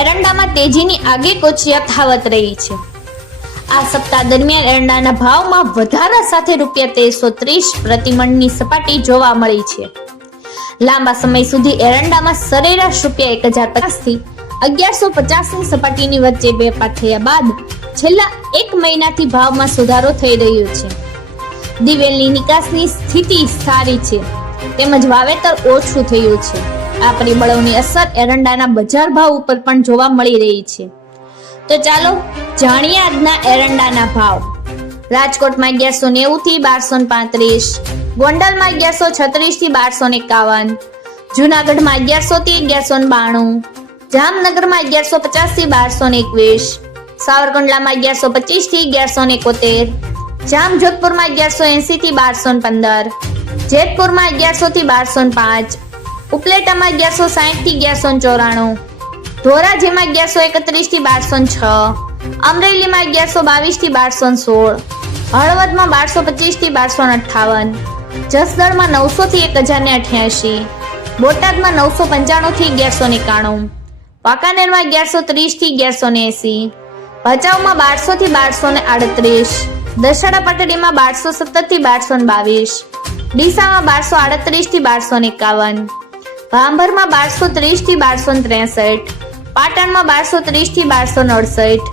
એરંડામાં તેજીની આગેકોચ યથાવત રહી છે. આ સપ્તાહ દરમિયાન એરંડાના ભાવમાં વધારા સાથે રૂપિયા તેરસો ત્રીસ પ્રતિમણની સપાટી જોવા મળી છે. લાંબા સમય સુધી એરંડામાં સરેરાશ રૂપિયા એક હજાર પચાસથી અગિયારસો પચાસની સપાટીની વચ્ચે વેપાર થયા બાદ છેલ્લા એક મહિનાથી ભાવમાં સુધારો થઈ રહ્યો છે. દિવેલની નિકાસની સ્થિતિ સારી છે. તેમજ વાવેતર ઓછું થયું છે. આ પરિબળોની અસર એરંડાના બજાર ભાવ ઉપર પણ જોવા મળી રહી છે. તો ચાલો જાણીએ આજના એરંડાના ભાવ. રાજકોટમાં અગિયારસો નેવું થી બારસો પાંત્રીસ, ગોંડલમાં અગિયારસો છત્રીસથી બારસો એકાવન, જુનાગઢમાં અગિયારસો થી અગિયારસો બાણું, જામનગરમાં અગિયારસો પચાસથી બારસો એકવીસ, સાવરકુંડલામાં અગિયારસો પચીસથી અગિયારસો એકોતેર, જામજોધપુરમાં અગિયારસો એસી થી બારસો પંદર, જેતપુરમાં અગિયારસો થી બારસો પાંચ ઉપલેટામાં અગિયારસો સાહીઠથી અગિયારસો ચોરાણું. ધોરાજીમાં અગિયારસો એકત્રીસથી બારસો છ. અમરેલીમાં અગિયારસો બાવીસથી બારસો સોળ. હળવદમાં બારસો પચીસથી બારસો અઠાવન. જસદણમાં નવસો થી એક હજાર ને અઠ્યાસી. બોટાદમાં નવસો પંચાણું થી અગિયારસો એકાણું. વાંકાનેરમાં અગિયારસો ત્રીસથી અગિયારસો ને એસી ભચાઉમાં બારસો થી બારસો ને આડત્રીસ. દશેડા પટડીમાં બારસો સત્તરથી બારસો બાવીસ. ડીસામાં બારસો આડત્રીસથી બારસો એકાવન. ભાંભરમાં બારસો ત્રીસથી બારસો ત્રેસઠ, પાટણમાં બારસો ત્રીસથી બારસો અડસઠ,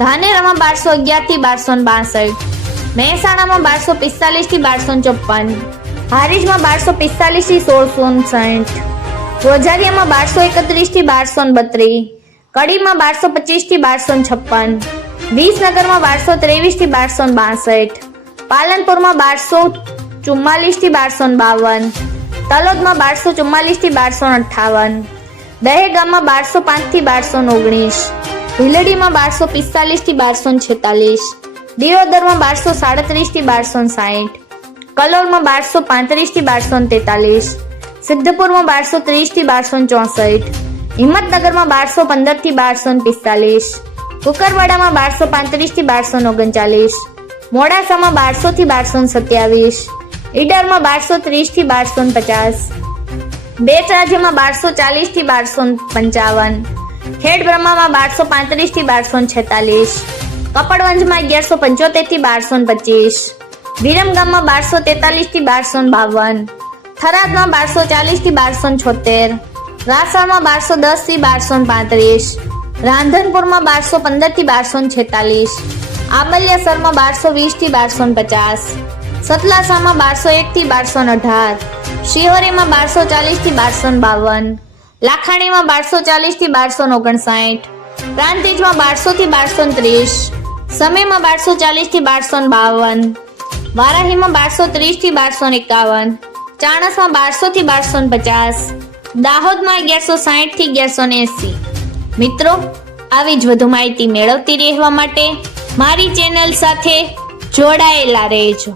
ધાનેરામાં બારસો અગિયારથી બારસો બાસઠ, મહેસાણામાં બારસો પિસ્તાલીસથી બારસો ચોપન હારીજમાં બારસો પિસ્તાલીસથી સોળસો સાઠ રોજારિયામાં બારસો એકત્રીસથી બારસો બત્રીસ, કડીમાં બારસો પચીસથી બારસો છપ્પન, વિસનગરમાં બારસો ત્રેવીસથી બારસો બાસઠ, પાલનપુરમાં બારસો ચુમ્માલીસથી બારસો બાવન તલોદમાં બારસો ચુમ્માલીસથી બારસો અઠાવન દહેગામમાં બારસો પાંચથી બારસો ઓગણીસ ભીલડીમાં બારસો પિસ્તાલીસથી બારસો છેતાલીસ દિયોદરમાં બારસો સાડત્રીસથી બારસો સાઠ કલોલમાં બારસો પાંત્રીસથી બારસો તેતાલીસ, સિદ્ધપુરમાં બારસો ત્રીસથી બારસો ચોસઠ, હિંમતનગરમાં બારસો પંદરથી બારસો પિસ્તાલીસ, કુકરવાડામાં બારસો પાંત્રીસથી બારસો ઓગણચાલીસ, મોડાસામાં બારસો થી બારસો સત્યાવીસ ઈડરમાં બારસો ત્રીસથી બારસો પચાસ. બેટ રાજ્યમાં બારસો ચાલીસથી બારસો પંચાવન. ખેડ બ્રહ્મામાં બારસો પાંત્રીસથી બારસો છેતાલીસ. કપડવંજમાં અગિયારસો પંચોતેરથી બારસો પચીસ. વિરમગામમાં બારસો તેતાલીસથી બારસો બાવન. થરાદમાં બારસો ચાલીસથી બારસો છોતેર. રાસણમાં બારસો દસથી બારસો પાંત્રીસ. રાંધનપુરમાં બારસો પંદરથી બારસો છેતાલીસ. આંબલિયાસરમાં બારસો વીસથી બારસો પચાસ. સતલાસામાં બારસો એક થી બારસો અઢાર, શિહોરીમાં બારસો ચાલીસથી બારસો બાવન, લાખાણીમાં બારસો ચાલીસથી બારસો ઓગણસાઠ, પ્રાંતિજમાં બારસો થી બારસો ત્રીસ સમયમાં બારસો ચાલીસથી બારસો બાવન, વારાહીમાં બારસો ત્રીસથી બારસો એકાવન, ચાણસમાં બારસો થી બારસો પચાસ, દાહોદમાં અગિયારસો સાઠથી અગિયારસો એસી. મિત્રો, આવી જ વધુ માહિતી મેળવતી રહેવા માટે મારી ચેનલ સાથે જોડાયેલા રહેજો.